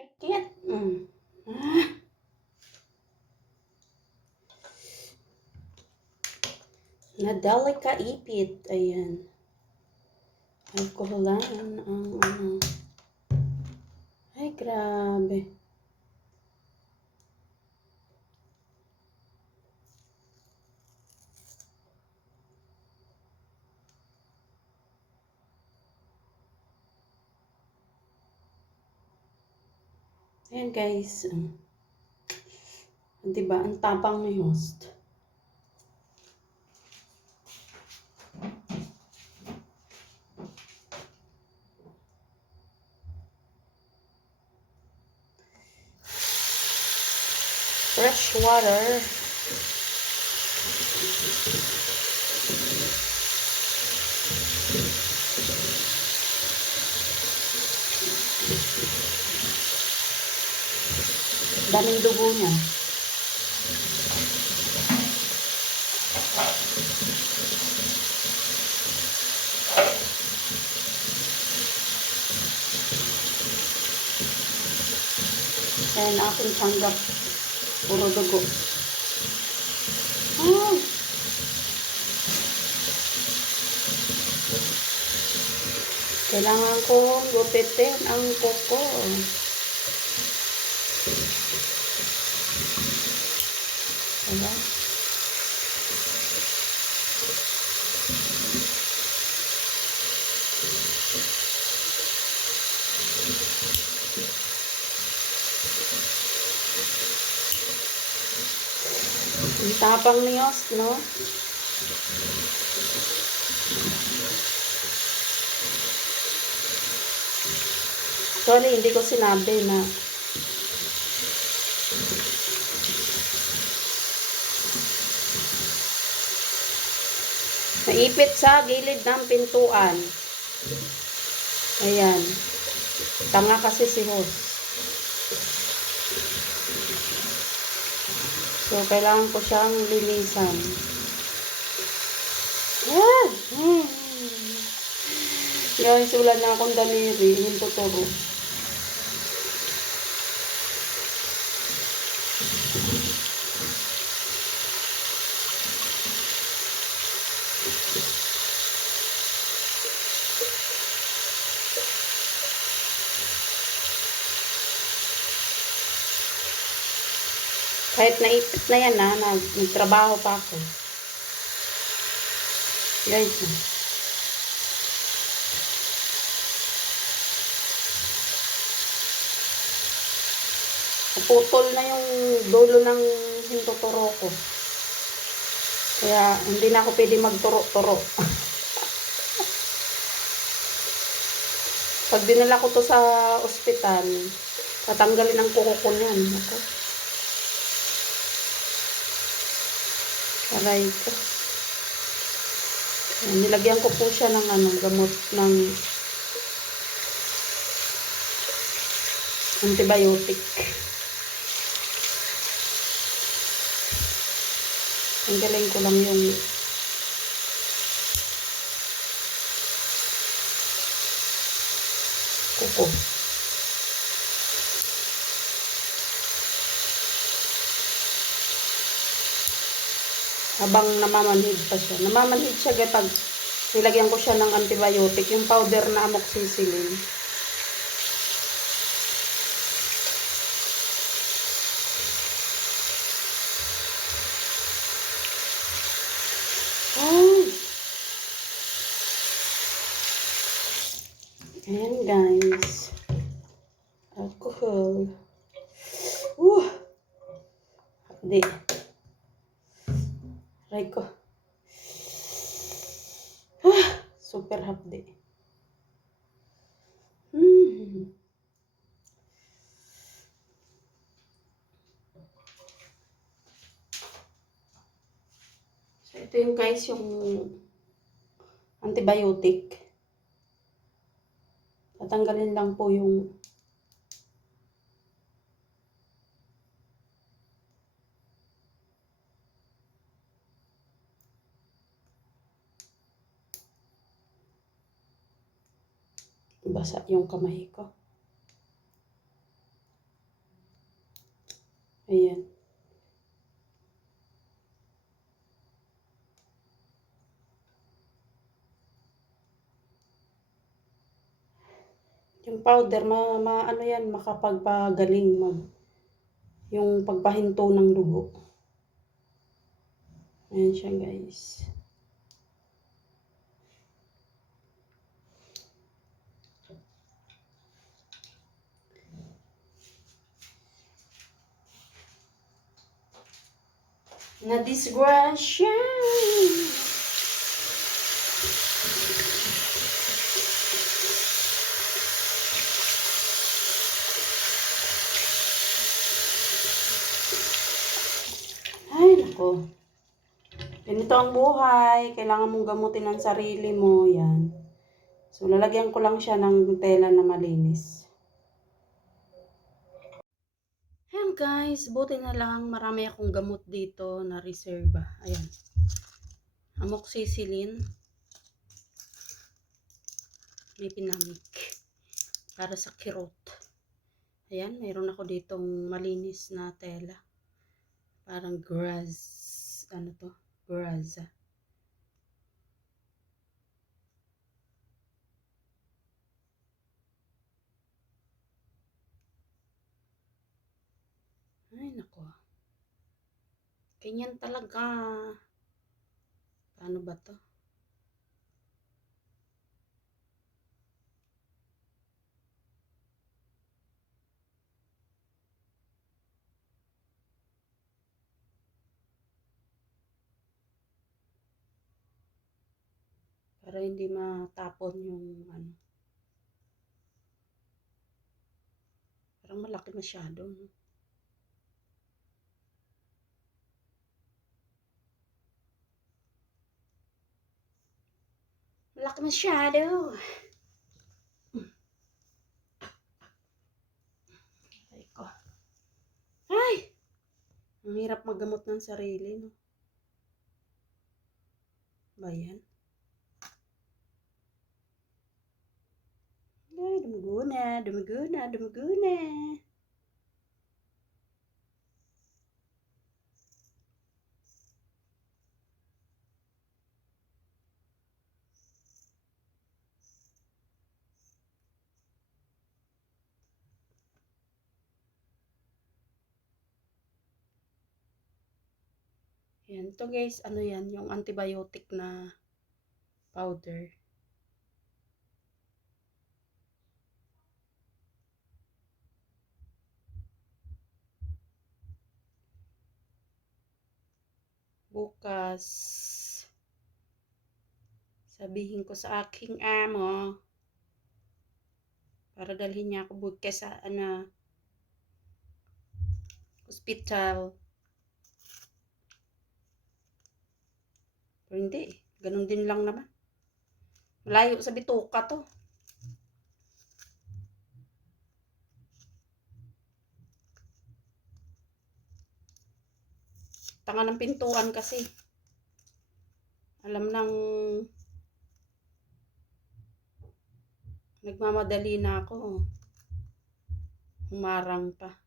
Sakit. Ah. Nadali ka ipit. Ayan. Alkoholan ang ano. Ay, grabe. Ayan guys. Diba? Ang tapang ni host. Fresh water. Daming dugo niya. Ayan, aking tanggap. Puro dugo. Ah! Kailangan kong gupitin ang kuko. Diba? Ang tapang ni host, no? Sorry, hindi ko sinabi na naipit sa gilid ng pintuan. Ayan. Tanga kasi si host. So, kailangan ko siyang linisan. Ayan. Guys, wala na akong daliri. Yung tuturo. Kahit naipit na yan nagtrabaho pa ako. Guys. Naputol na yung dulo ng hintuturo ko. Kaya hindi na ako pwede magturo-turo. Pag dinala ko to sa ospital, tatanggalin ang kuko ko niyan. Ako. Aray ko. Nilagyan ko po siya ng gamot ng antibiotic. Tanggalin ko lang yung kuko. Habang namamanhid pa siya. Namamanhid siya kapag nilagyan ko siya ng antibiotic. Yung powder na amoxicillin. Oh! Ayan guys. Alcohol. Hindi. Aray ko. Super hapdi. So, ito yung guys, yung antibiotic. Tatanggalin lang po yung basa yung kamay ko. Ayan. Yung powder, ano yan, makapagpagaling yung pagpahinto ng dugo. Ayan siya, guys. Na disgrasya. Ay, nako. Ganito ang buhay. Kailangan mong gamutin ang sarili mo. Yan. So, lalagyan ko lang siya ng tela na malinis. Ayan guys, buti na lang marami akong gamot dito na reserva. Ayan. Amoxicillin. May pinamik. Para sa kirot. Ayan, mayroon ako ditong malinis na tela. Parang ano to? Graza. Ay, nako. Ganyan talaga. Paano ba to? Para hindi matapon yung ano. Parang malaki masyado. No? Malaki masyado. Ay ko. Ay! Ang hirap maggamot ng sarili, no? Ba yan? Ay, dumugo na, dumugo na, dumugo na. Yan. To guys, ano yan? Yung antibiotic na powder. Bukas, sabihin ko sa aking amo para dalhin niya ako bukas sa hospital. Pero hindi eh. Ganun din lang naman. Malayo sa bituka to. Tanga ng pintuan kasi. Alam nang nagmamadali na ako. Humarang pa.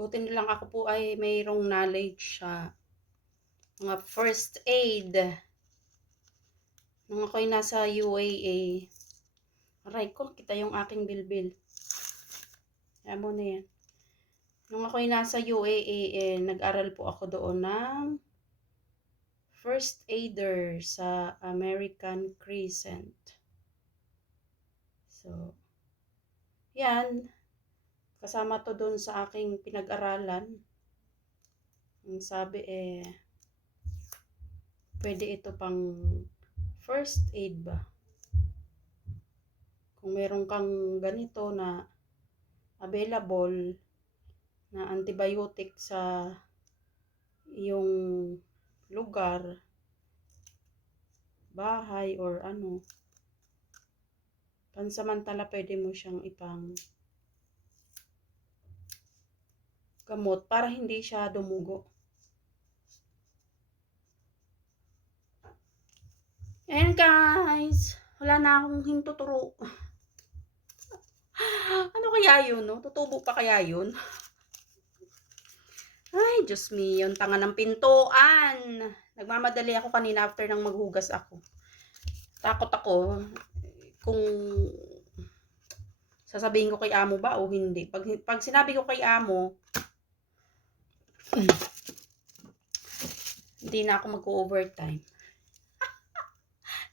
Buti nilang ako po ay mayroong knowledge sa mga first aid. Nung ako'y nasa UAA, aray ko, kita yung aking bilbil. Ayan mo na yan. Nung ako'y nasa UAA, nag-aral po ako doon ng first aider sa American Crescent. So, yan. Kasama to doon sa aking pinag-aralan. Ang sabi pwede ito pang first aid ba? Kung meron kang ganito na available na antibiotic sa iyong lugar, bahay or ano. Pansamantala pwede mo siyang ipang gamot para hindi siya dumugo. Ayan guys, wala na akong hintuturo. Ano kaya yun, no? Tutubo pa kaya yun? Ay, Diyos me, yung tanga ng pintuan. Nagmamadali ako kanina after nang maghugas ako. Takot ako kung sasabihin ko kay amo ba o hindi. Pag sinabi ko kay amo, hindi na ako mag-overtime.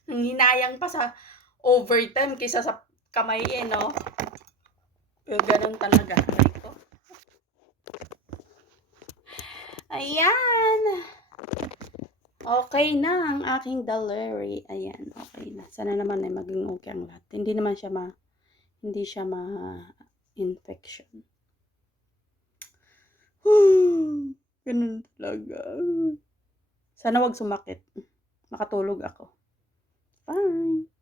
Hinayang pa sa overtime kaysa sa kamay no? Pero ganun talaga. Ayan. Okay na ang aking delivery. Ayan, okay na. Sana naman ay maging okay ang lahat. Hindi siya ma-infection. Ganun talaga. Sana wag sumakit. Makatulog ako. Bye!